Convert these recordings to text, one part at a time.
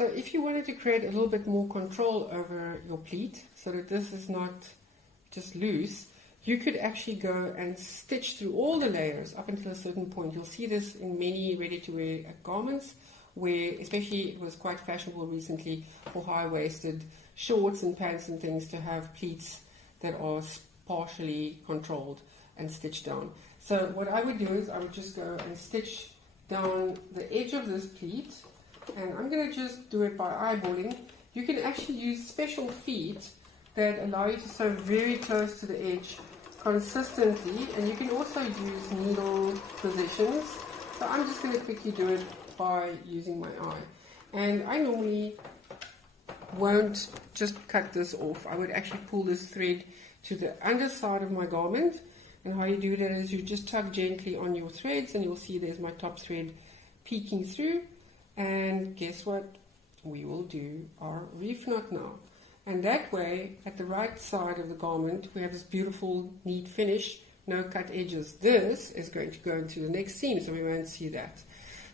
So if you wanted to create a little bit more control over your pleat, so that this is not just loose, you could actually go and stitch through all the layers up until a certain point. You'll see this in many ready-to-wear garments, where especially it was quite fashionable recently for high-waisted shorts and pants and things to have pleats that are partially controlled and stitched down. So what I would do is I would just go and stitch down the edge of this pleat, and I'm going to just do it by eyeballing. You can actually use special feet that allow you to sew very close to the edge consistently, and you can also use needle positions. So I'm just going to quickly do it by using my eye, and I normally won't just cut this off. I would actually pull this thread to the underside of my garment, and how you do that is you just tug gently on your threads, and you'll see there's my top thread peeking through. And guess what? We will do our reef knot now. And that way, at the right side of the garment, we have this beautiful, neat finish, no cut edges. This is going to go into the next seam, so we won't see that.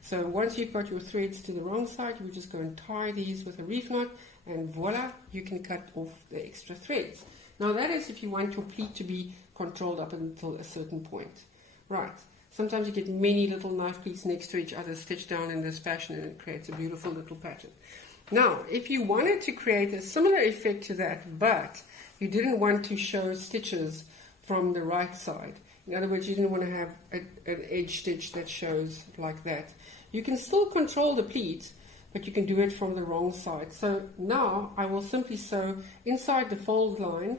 So once you've got your threads to the wrong side, you just go and tie these with a reef knot, and voila, you can cut off the extra threads. Now that is if you want your pleat to be controlled up until a certain point. Right. Sometimes you get many little knife pleats next to each other stitched down in this fashion, and it creates a beautiful little pattern. Now, if you wanted to create a similar effect to that, but you didn't want to show stitches from the right side, in other words, you didn't want to have an edge stitch that shows like that, you can still control the pleat, but you can do it from the wrong side. So now I will simply sew inside the fold line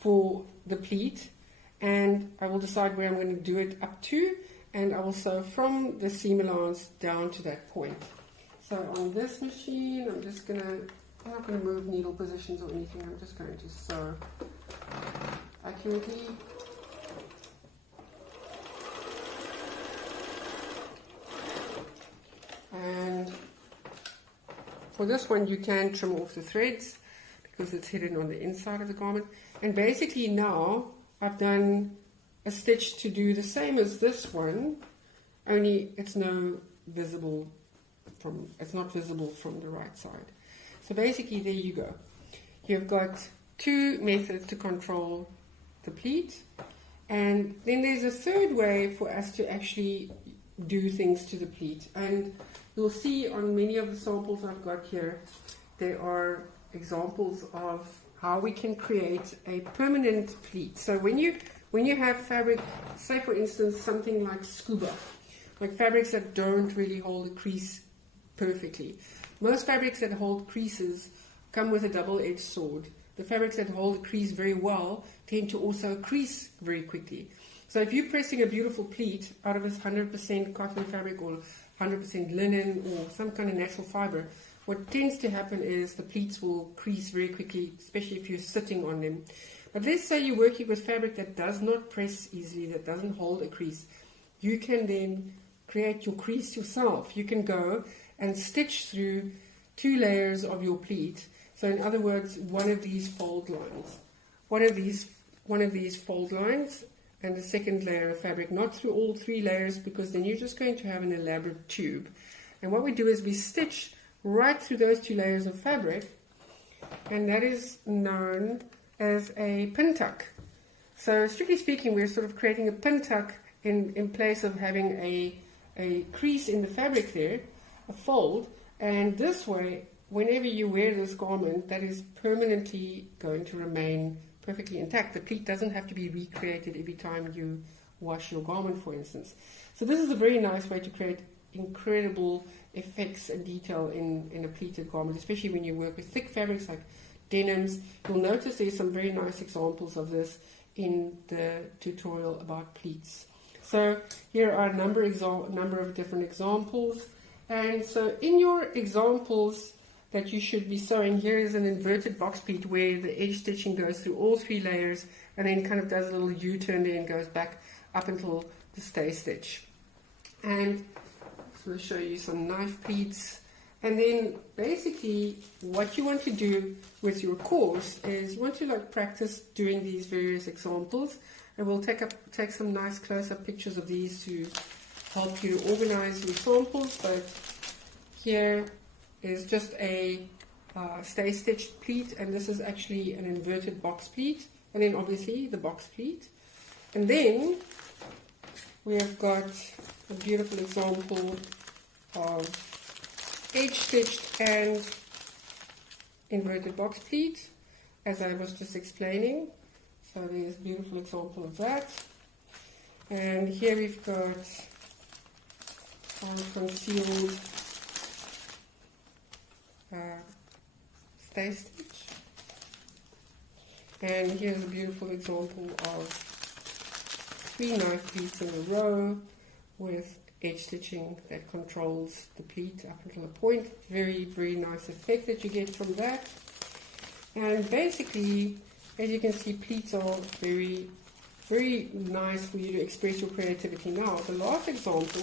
for the pleat, and I will decide where I'm going to do it up to, and I will sew from the seam allowance down to that point. So on this machine, I'm not going to move needle positions or anything, I'm just going to sew accurately. And for this one, you can trim off the threads because it's hidden on the inside of the garment. And basically now I've done a stitch to do the same as this one, only it's not visible from the right side. So basically there you go. You've got two methods to control the pleat, and then there's a third way for us to actually do things to the pleat. And you'll see on many of the samples I've got here, there are examples of how we can create a permanent pleat. So when you have fabric, say for instance something like scuba, like fabrics that don't really hold a crease perfectly. Most fabrics that hold creases come with a double-edged sword. The fabrics that hold a crease very well tend to also crease very quickly. So if you're pressing a beautiful pleat out of a 100% cotton fabric or 100% linen or some kind of natural fiber, what tends to happen is the pleats will crease very quickly, especially if you're sitting on them. But let's say you're working with fabric that does not press easily, that doesn't hold a crease. You can then create your crease yourself. You can go and stitch through 2 layers of your pleat. So in other words, one of these fold lines, one of these fold lines, and the second layer of fabric, not through all 3 layers, because then you're just going to have an elaborate tube. And what we do is we stitch right through those 2 layers of fabric, and that is known as a pin tuck. So strictly speaking, we're sort of creating a pin tuck in place of having a crease in the fabric there, a fold, and this way, whenever you wear this garment, that is permanently going to remain perfectly intact. The pleat doesn't have to be recreated every time you wash your garment, for instance. So this is a very nice way to create incredible effects and detail in a pleated garment, especially when you work with thick fabrics like denims. You'll notice there's some very nice examples of this in the tutorial about pleats. So here are a number of different examples. And so in your examples that you should be sewing, here is an inverted box pleat where the edge stitching goes through all 3 layers and then kind of does a little U-turn there and goes back up until the stay stitch. And so I'll show you some knife pleats. And then basically what you want to do with your course is you want to practice doing these various examples, and we'll take some nice close-up pictures of these to help you organize your samples. But here is just a stay stitched pleat, and this is actually an inverted box pleat, and then obviously the box pleat. And then we have got a beautiful example of edge stitched and inverted box pleat, as I was just explaining. So there's a beautiful example of that. And here we've got concealed stay stitch. And here's a beautiful example of 3 knife pleats in a row with edge stitching that controls the pleat up until a point. Very, very nice effect that you get from that. And basically, as you can see, pleats are very, very nice for you to express your creativity. Now, the last example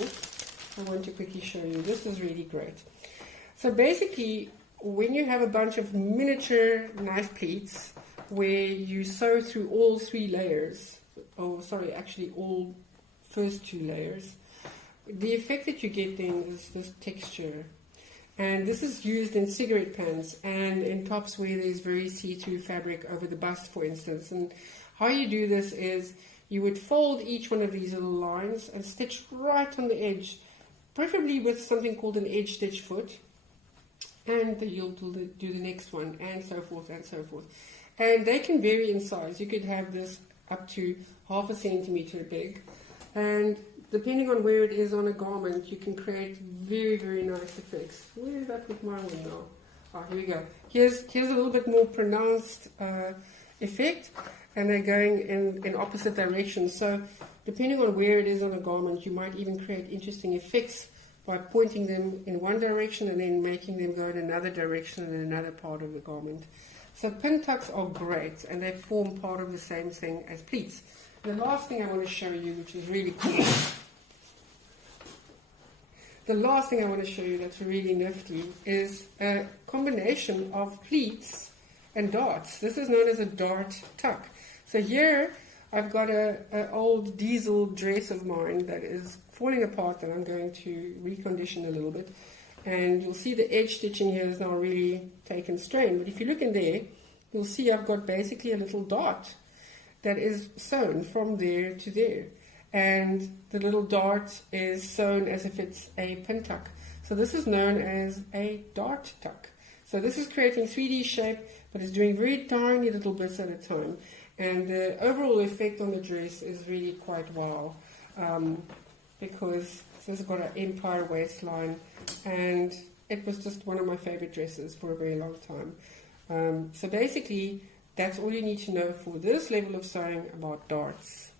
I want to quickly show you. This is really great. So basically, when you have a bunch of miniature knife pleats where you sew through all 3 layers, or sorry, actually all first 2 layers, the effect that you get then is this texture. And this is used in cigarette pants and in tops where there's very see-through fabric over the bust, for instance. And how you do this is you would fold each one of these little lines and stitch right on the edge, preferably with something called an edge stitch foot, and you'll do the next one, and so forth and so forth. And they can vary in size. You could have this up to 1/2 centimeter big, and depending on where it is on a garment, you can create very, very nice effects. Where did I put my one now? Oh, here we go. Here's a little bit more pronounced effect, and they're going in opposite directions. So depending on where it is on a garment, you might even create interesting effects by pointing them in one direction and then making them go in another direction in another part of the garment. So pin tucks are great, and they form part of the same thing as pleats. The last thing I want to show you, which is really cool, that's really nifty, is a combination of pleats and darts. This is known as a dart tuck. So here I've got an old diesel dress of mine that is falling apart that I'm going to recondition a little bit. And you'll see the edge stitching here is now really taken strain. But if you look in there, you'll see I've got basically a little dart that is sewn from there to there. And the little dart is sewn as if it's a pin tuck. So this is known as a dart tuck. So this is creating 3D shape, but it's doing very tiny little bits at a time. And the overall effect on the dress is really quite wow, because this has got an empire waistline, and it was just one of my favorite dresses for a very long time. So basically, that's all you need to know for this level of sewing about darts.